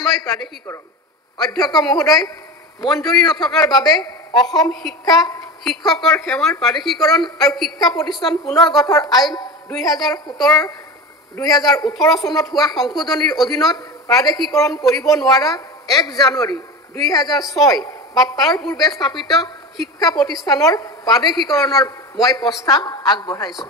বিদ্যালয় প্ৰাদেশিকৰণ অধ্যক্ষ মহোদয় মঞ্জুৰি নথকাৰ বাবে অসম শিক্ষকৰ সেৱাৰ প্ৰাদেশিকৰণ আৰু শিক্ষা প্ৰতিষ্ঠান পুনৰ গঠন আইন 2018 চনত হোৱা সংশোধনীৰ অধীনত প্ৰাদেশিকৰণ কৰিব নোৱাৰা 1 জানুৱাৰী 2006 বা তাৰ পূৰ্বে স্থাপিত শিক্ষা প্ৰতিষ্ঠানৰ প্ৰাদেশিকৰণৰ মই প্ৰস্তাৱ আগবঢ়াইছো।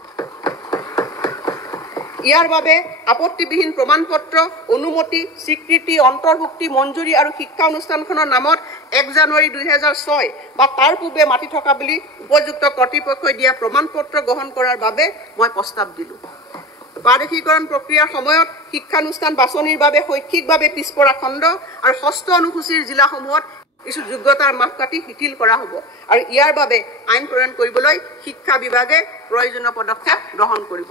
ইয়াৰ বাবে আপত্তিবিহীন প্ৰমাণপত্ৰ অনুমতি স্বীকৃতি অন্তৰ্ভুক্তি মঞ্জুৰি আৰু শিক্ষা অনুষ্ঠানখনৰ নামত 1 জানুৱাৰী 2006 বা তাৰ পূৰ্বে মাটি থকা বুলি উপযুক্ত কৰ্তৃপক্ষই দিয়া প্ৰমাণপত্ৰ গ্ৰহণ কৰাৰ বাবে মই প্ৰস্তাৱ দিলো। প্ৰাদেশিকৰণ প্ৰক্ৰিয়াৰ সময়ত শিক্ষানুষ্ঠান বাছনিৰ বাবে শৈক্ষিকভাৱে পিছপৰা খণ্ড আৰু ষষ্ঠ অনুসূচীৰ জিলাসমূহত কিছু যোগ্যতাৰ মাপকাঠি শিথিল কৰা হ'ব আৰু ইয়াৰ বাবে আইন প্ৰণয়ন কৰিবলৈ শিক্ষা বিভাগে প্ৰয়োজনীয় পদক্ষেপ গ্ৰহণ কৰিব।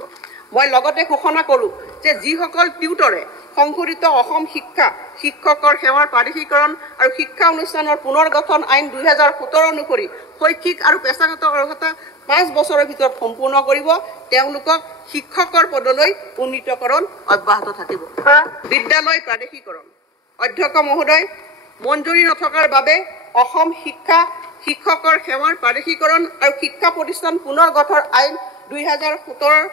মই লগতে ঘোষণা কৰোঁ যে যিসকল টিউটৰে সংশোধিত অসম শিক্ষকৰ সেৱাৰ প্ৰাদেশিকৰণ আৰু শিক্ষা অনুষ্ঠানৰ পুনৰ গঠন আইন 2017 অনুসৰি শৈক্ষিক আৰু পেছাগত অৰ্হতা 5 বছৰৰ ভিতৰত সম্পূৰ্ণ কৰিব তেওঁলোকক শিক্ষকৰ পদলৈ উন্নীতকৰণ অব্যাহত থাকিব। বিদ্যালয় প্ৰাদেশিকৰণ অধ্যক্ষ মহোদয় মঞ্জুৰি নথকাৰ বাবে অসম শিক্ষকৰ সেৱাৰ প্ৰাদেশিকৰণ আৰু শিক্ষা প্ৰতিষ্ঠান পুনৰ গঠন আইন 2018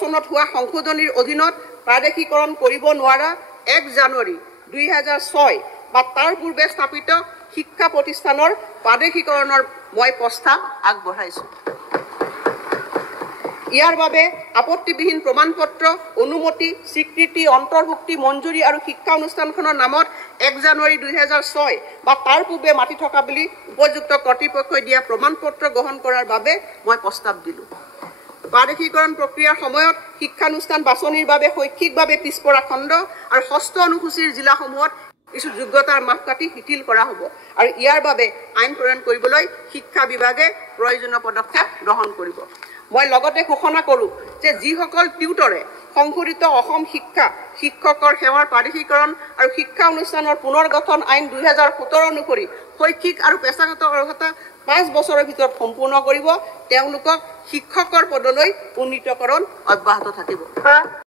চনত হোৱা সংশোধনীৰ অধীনত প্ৰাদেশিকৰণ কৰিব নোৱাৰা 1 জানুৱাৰী 2006 বা তাৰ পূৰ্বে স্থাপিত শিক্ষা প্ৰতিষ্ঠানৰ প্ৰাদেশিকৰণৰ মই প্ৰস্তাৱ আগবঢ়াইছো। ইয়াৰ বাবে আপত্তিবিহীন প্ৰমাণপত্ৰ অনুমতি স্বীকৃতি অন্তৰ্ভুক্তি মঞ্জুৰি আৰু শিক্ষা অনুষ্ঠানখনৰ নামত 1 জানুৱাৰী 2006 বা তাৰ পূৰ্বে মাটি থকা বুলি উপযুক্ত কৰ্তৃপক্ষই দিয়া প্ৰমাণপত্ৰ গ্ৰহণ কৰাৰ বাবে মই প্ৰস্তাৱ দিলো। প্ৰাদেশিকৰণ প্ৰক্ৰিয়াৰ সময়ত শিক্ষানুষ্ঠান বাছনিৰ বাবে শৈক্ষিকভাৱে পিছপৰা খণ্ড আৰু ষষ্ঠ অনুসূচীৰ জিলাসমূহত কিছু যোগ্যতাৰ মাপকাঠি শিথিল কৰা হ'ব আৰু ইয়াৰ বাবে আইন প্ৰণয়ন কৰিবলৈ শিক্ষা বিভাগে প্ৰয়োজনীয় পদক্ষেপ গ্ৰহণ কৰিব। মই লগতে ঘোষণা কৰোঁ যে যিসকল টিউটৰে সংশোধিত অসম শিক্ষকৰ সেৱাৰ প্ৰাদেশিকৰণ আৰু শিক্ষা অনুষ্ঠানৰ পুনৰ গঠন আইন 2017 অনুসৰি শৈক্ষিক আৰু পেছাগত অৰ্হতা 5 বছৰৰ ভিতৰত সম্পূৰ্ণ কৰিব তেওঁলোকক শিক্ষকৰ পদলৈ উন্নীতকৰণ অব্যাহত থাকিব।